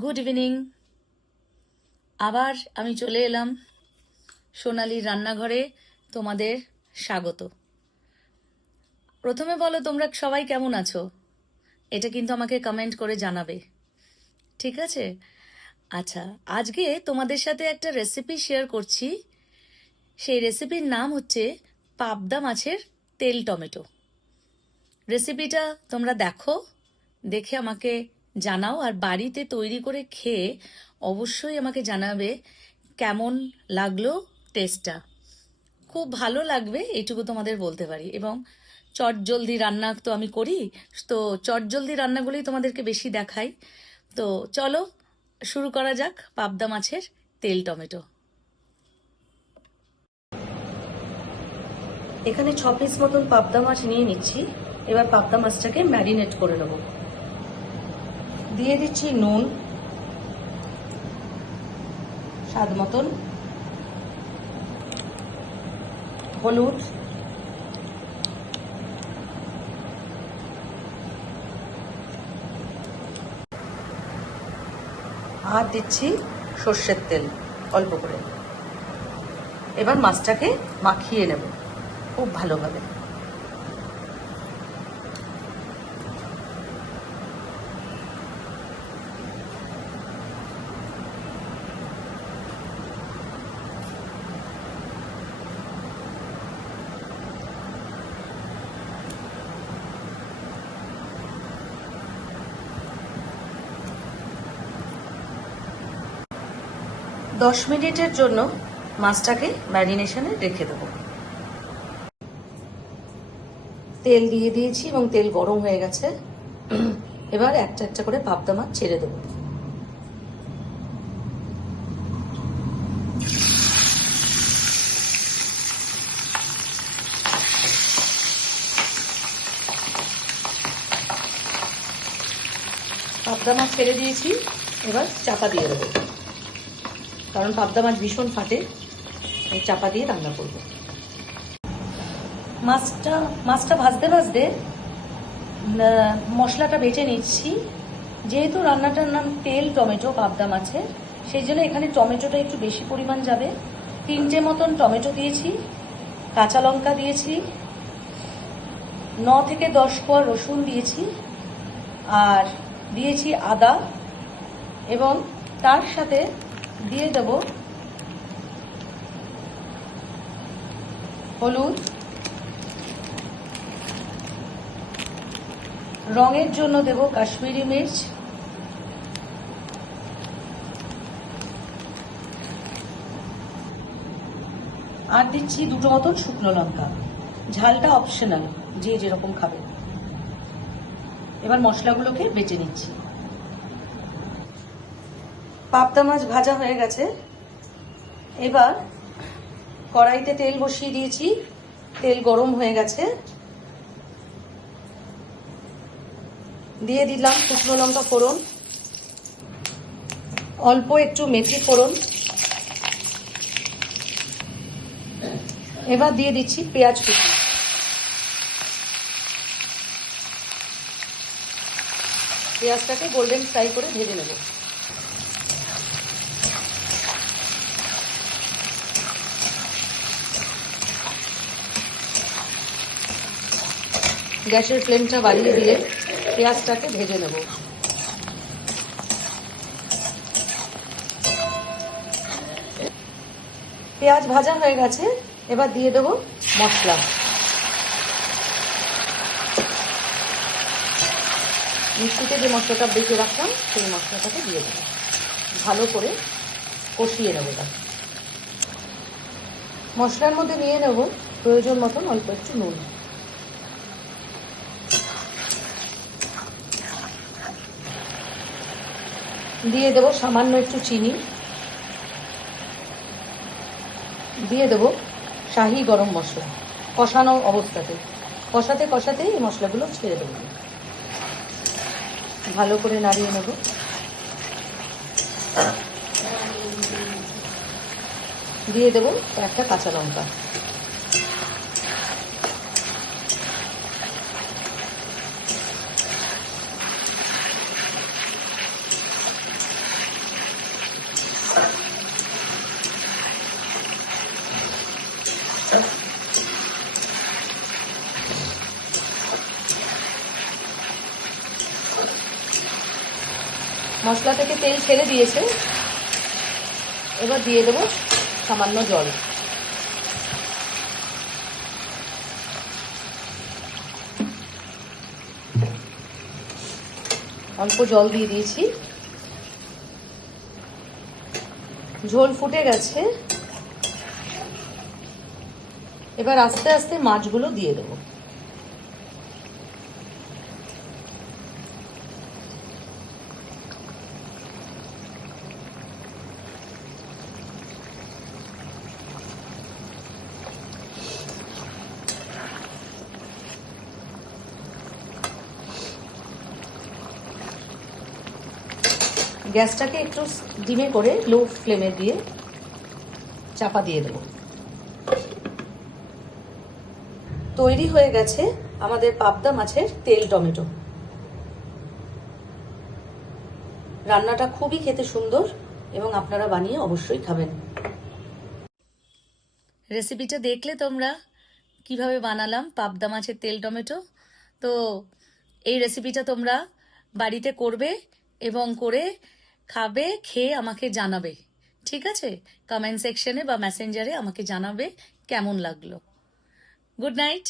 Good evening. আবার আমি চলে এলাম সোনালীর রান্নাঘরে। তোমাদের স্বাগত। প্রথমে বলো তোমরা সবাই কেমন আছো, এটা কিন্তু আমাকে কমেন্ট করে জানাবে, ঠিক আছে? আচ্ছা, আজকে তোমাদের সাথে একটা রেসিপি শেয়ার করছি। সেই রেসিপির নাম হচ্ছে পাবদা মাছের তেল টমেটো। রেসিপিটা তোমরা দেখে আমাকে জানাও, আর বাড়িতে তৈরি করে খেয়ে অবশ্যই আমাকে জানাবে কেমন লাগলো টেস্টটা। খুব ভালো লাগবে এইটুকু তোমাদের বলতে পারি। এবং চটজলদি রান্না তো আমি করি, তো চটজলদি রান্নাগুলোই তোমাদেরকে বেশি দেখাই। তো চলো শুরু করা যাক পাবদা মাছের তেল টমেটো। এখানে 6 পিস মতন পাবদা মাছ নিয়ে নিচ্ছি। এবার পাবদা মাছটাকে ম্যারিনেট করে নেব। দিয়ে দিচ্ছি নুন স্বাদ মতন, হলুদ, আর দিচ্ছি সর্ষের তেল অল্প করে। এবার মাছটাকে মাখিয়ে নেব খুব ভালোভাবে। দশ মিনিটের জন্য মাছটাকে ম্যারিনেশনে রেখে দেবো। তেল দিয়ে দিয়েছি এবং তেল গরম হয়ে গেছে। এবার একটা একটা করে পাবদা মাছ ছেড়ে দেবো। পাবদা মাছ ছেড়ে দিয়েছি, এবার চাপা দিয়ে দেবো, কারণ পাবদা মাছ ভীষণ ফাটে। চাপা দিয়ে রান্না করব। মাছটা ভাজতে ভাজতে মশলাটা বেটে নিচ্ছি। যেহেতু রান্নাটার নাম তেল টমেটো পাবদা মাছের, সেই জন্য এখানে টমেটোটা একটু বেশি পরিমাণ যাবে। 3টে মতন টমেটো দিয়েছি, কাঁচা লঙ্কা দিয়েছি, 9 থেকে 10 কোয়া রসুন দিয়েছি, আর দিয়েছি আদা, এবং তার সাথে দিয়ে দেব হলুদ, রঙের জন্য দেব কাশ্মীরি মির্চ, আর দিচ্ছি 2টো মতন শুকনো লঙ্কা। ঝালটা অপশনাল, যে যেরকম খাবে। এবার মশলাগুলোকে বেটে নিচ্ছি। পাবদা মাছ ভাজা হয়ে গেছে। এবার কড়াইতে তেল বসিয়ে দিয়েছি, তেল গরম হয়ে গেছে। দিয়ে দিলাম শুকনো লঙ্কা ফোড়ন, অল্প একটু মেথি ফোড়ন। এবার দিয়ে দিচ্ছি পেঁয়াজ কুচি। পেঁয়াজটাকে গোল্ডেন ফ্রাই করে ভেজে নেব। গ্যাসের ফ্লেমটা বাড়িয়ে দিয়ে পেঁয়াজটাকে ভেজে নেব। পেঁয়াজ ভাজা হয়ে গেছে, এবার দিয়ে দেব মশলা। মিক্সিতে যে মশলাটা বেটে রাখলাম সেই মশলাটাকে দিয়ে দেব। ভালো করে কষিয়ে নেব। মশলার মধ্যে নিয়ে নেব প্রয়োজন মতন অল্প একটু নুন। দিয়ে দেব সামান্য একটু চিনি। দিয়ে দেব শাহি গরম মশলা। কষানো অবস্থাতে কষাতে কষাতেই এই মশলাগুলো ছেড়ে দেব। ভালো করে নাড়িয়ে নেব। দিয়ে দেব একটা কাঁচা লঙ্কা। মশলা থেকে তেল ছেড়ে দিয়েছে, এবার দিয়ে দেবো সামান্য জল। অল্প জল দিয়ে দিয়েছি, ঝোল ফুটে গেছে। এবার আস্তে আস্তে মাছগুলো দিয়ে দেবো। গ্যাসটাকে একটু ডিমে করে লো ফ্লেমে দিয়ে চাপা দিয়ে দেবো। তৈরি হয়ে গেছে আমাদের পাবদা মাছের তেল টমেটো। রান্নাটা খুবই খেতে সুন্দর এবং আপনারা বানিয়ে অবশ্যই খাবেন। রেসিপিটা দেখলে তোমরা কিভাবে বানালাম পাবদা মাছের তেল টমেটো। তো এই রেসিপিটা তোমরা বাড়িতে করবে এবং করে খাবে, খেয়ে আমাকে জানাবে। ঠিক আছে, কমেন্ট সেকশনে বা মেসেঞ্জারে আমাকে জানাবে কেমন লাগলো। Good night.